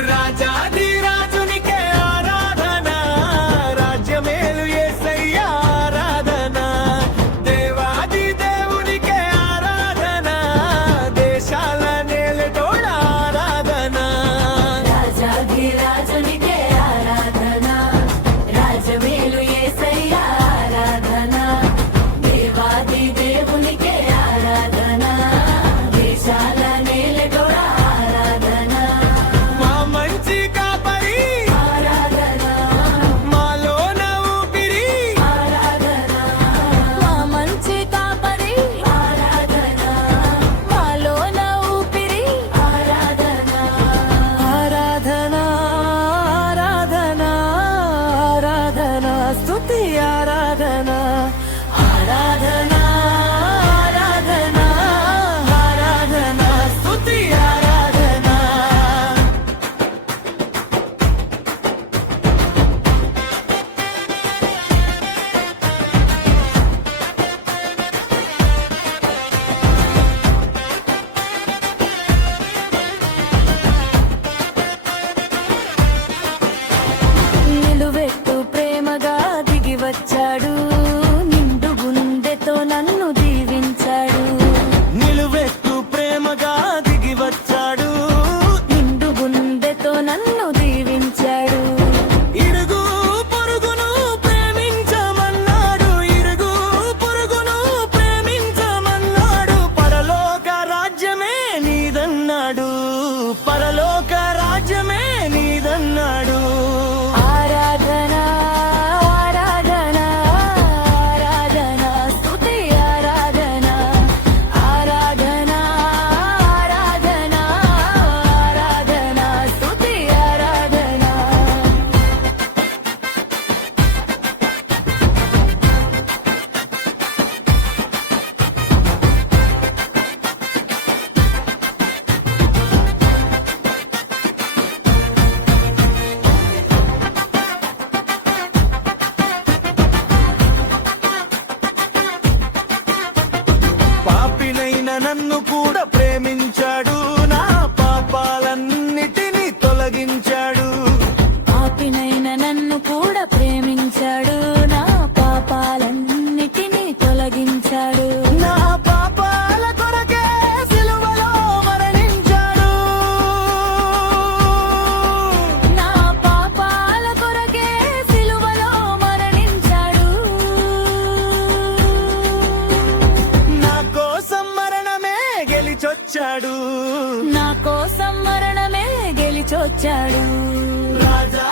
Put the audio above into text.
రాజాది రాజునికే ఆరాధన, రాజ్యమేలు యేసయ్యా ఆరాధన. దేవాది దేవునికే ఆరాధన, దేశాల నేలతోడ ఆరాధన. రాజాది రాజునికే ఆరాధన, రాజ్యమేలు యేసయ్యా ఆరాధన. దేవాది దేవునికే ఆరాధన, దేశాల నేలతోడ ఆరాధన. మా మంచి కాపరి ఆరాధన, మాలోన ఊపిరి, ఆరాధన. మా మంచి కాపరి ఆరాధన, మాలోన ఊపిరి ఆరాధన. ఆరాధన ఆరాధన ఆరాధన స్తుతి ఆరాధన. ఆరాధన ఆరాధన ఆరాధన స్తుతి ఆరాధన. నిలువెత్తు ప్రేమగా దిగి వచ్చాడు, నిండు గుండెతో నన్ను దీవించాడు. నిలువెత్తు ప్రేమగా దిగి వచ్చాడు, నిండు గుండెతో నన్ను దీవించాడు. ఇరుగు పొరుగును ప్రేమించమన్నాడు, ఇరుగు పొరుగును ప్రేమించమన్నాడు. పరలోక రాజ్యమే నీదన్నాడు, పరలోక రాజ్యమే నీదన్నాడు. ఆరాధన ఆరాధన ఆరాధన స్తుతి ఆరాధన. ఆరాధన ఆరాధన ఆరాధన స్తుతి ఆరాధన. పాపినైన నన్ను కూడా ప్రేమించాడు, నా పాపాలన్నిటినీ తొలగించాడు. పాపినైన నన్ను కూడా ప్రేమించాడు, నా పాపాలన్నిటినీ తొలగించాడు. నా పాపాల కొరకే సిలువలో మరణించాడు, నా పాపాల కొరకే సిలువలో మరణించాడు. నా కోసం మరణమే గెలిచొచ్చాడు. నా కోసం మరణమే గెలిచొచ్చాడు. రాజా